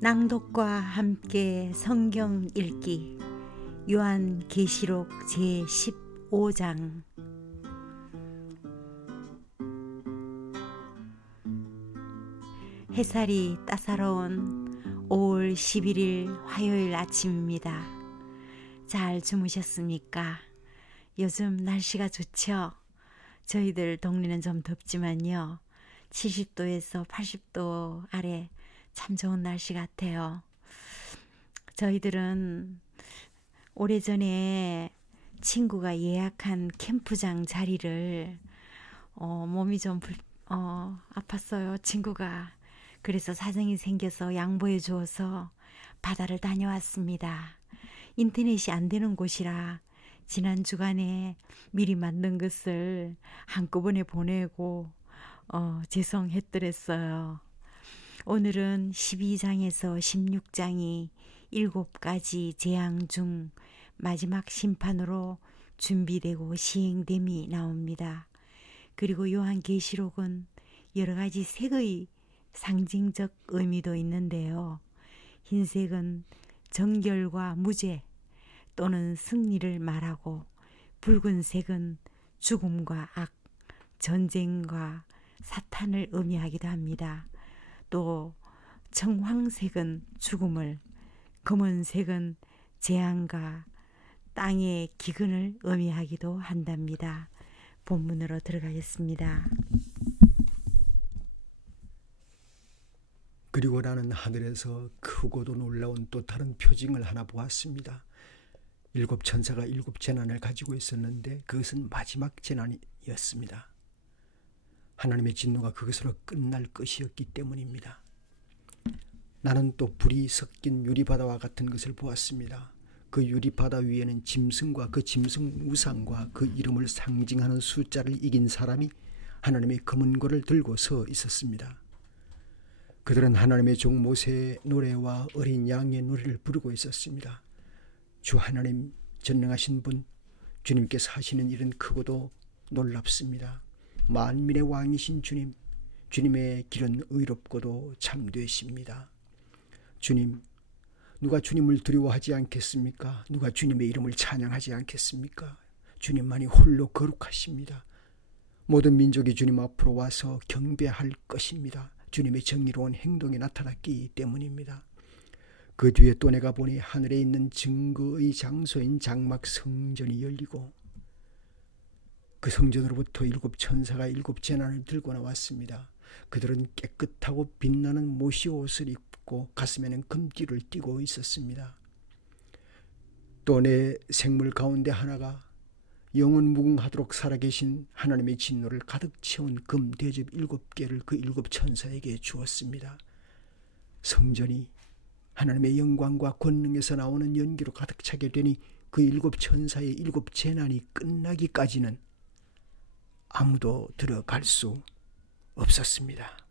낭독과 함께 성경 읽기 요한 계시록 제 15장 햇살이 따사로운 5월 11일 화요일 아침입니다. 잘 주무셨습니까? 요즘 날씨가 좋죠? 저희들 동네는 좀 덥지만요. 70도에서 80도 아래 참 좋은 날씨 같아요. 저희들은 오래전에 친구가 예약한 캠프장 자리를 어, 몸이 좀 불, 어, 아팠어요. 친구가. 그래서 사정이 생겨서 양보해 주어서 바다를 다녀왔습니다. 인터넷이 안 되는 곳이라 지난 주간에 미리 만든 것을 한꺼번에 보내고 어, 죄송했더랬어요. 오늘은 12장에서 16장이 일곱 가지 재앙 중 마지막 심판으로 준비되고 시행됨이 나옵니다. 그리고 요한계시록은 여러 가지 색의 상징적 의미도 있는데요. 흰색은 정결과 무죄 또는 승리를 말하고 붉은색은 죽음과 악, 전쟁과 사탄을 의미하기도 합니다. 또 청황색은 죽음을, 검은색은 재앙과 땅의 기근을 의미하기도 한답니다. 본문으로 들어가겠습니다. 그리고 나는 하늘에서 크고도 놀라운 또 다른 표징을 하나 보았습니다. 일곱 천사가 일곱 재난을 가지고 있었는데 그것은 마지막 재난이었습니다. 하나님의 진노가 그것으로 끝날 것이었기 때문입니다. 나는 또 불이 섞인 유리바다와 같은 것을 보았습니다. 그 유리바다 위에는 짐승과 그 짐승 우상과 그 이름을 상징하는 숫자를 이긴 사람이 하나님의 검은 고를 들고 서 있었습니다. 그들은 하나님의 종 모세의 노래와 어린 양의 노래를 부르고 있었습니다. 주 하나님 전능하신 분 주님께서 하시는 일은 크고도 놀랍습니다. 만민의 왕이신 주님 주님의 길은 의롭고도 참되십니다. 주님 누가 주님을 두려워하지 않겠습니까? 누가 주님의 이름을 찬양하지 않겠습니까? 주님만이 홀로 거룩하십니다. 모든 민족이 주님 앞으로 와서 경배할 것입니다. 주님의 정의로운 행동이 나타났기 때문입니다. 그 뒤에 또 내가 보니 하늘에 있는 증거의 장소인 장막 성전이 열리고 그 성전으로부터 일곱 천사가 일곱 재난을 들고 나왔습니다. 그들은 깨끗하고 빛나는 모시 옷을 입고 가슴에는 금띠를 띠고 있었습니다. 또 내 생물 가운데 하나가 영원 무궁하도록 살아계신 하나님의 진노를 가득 채운 금 대접 일곱 개를 그 일곱 천사에게 주었습니다. 성전이 하나님의 영광과 권능에서 나오는 연기로 가득 차게 되니 그 일곱 천사의 일곱 재난이 끝나기까지는 아무도 들어갈 수 없었습니다.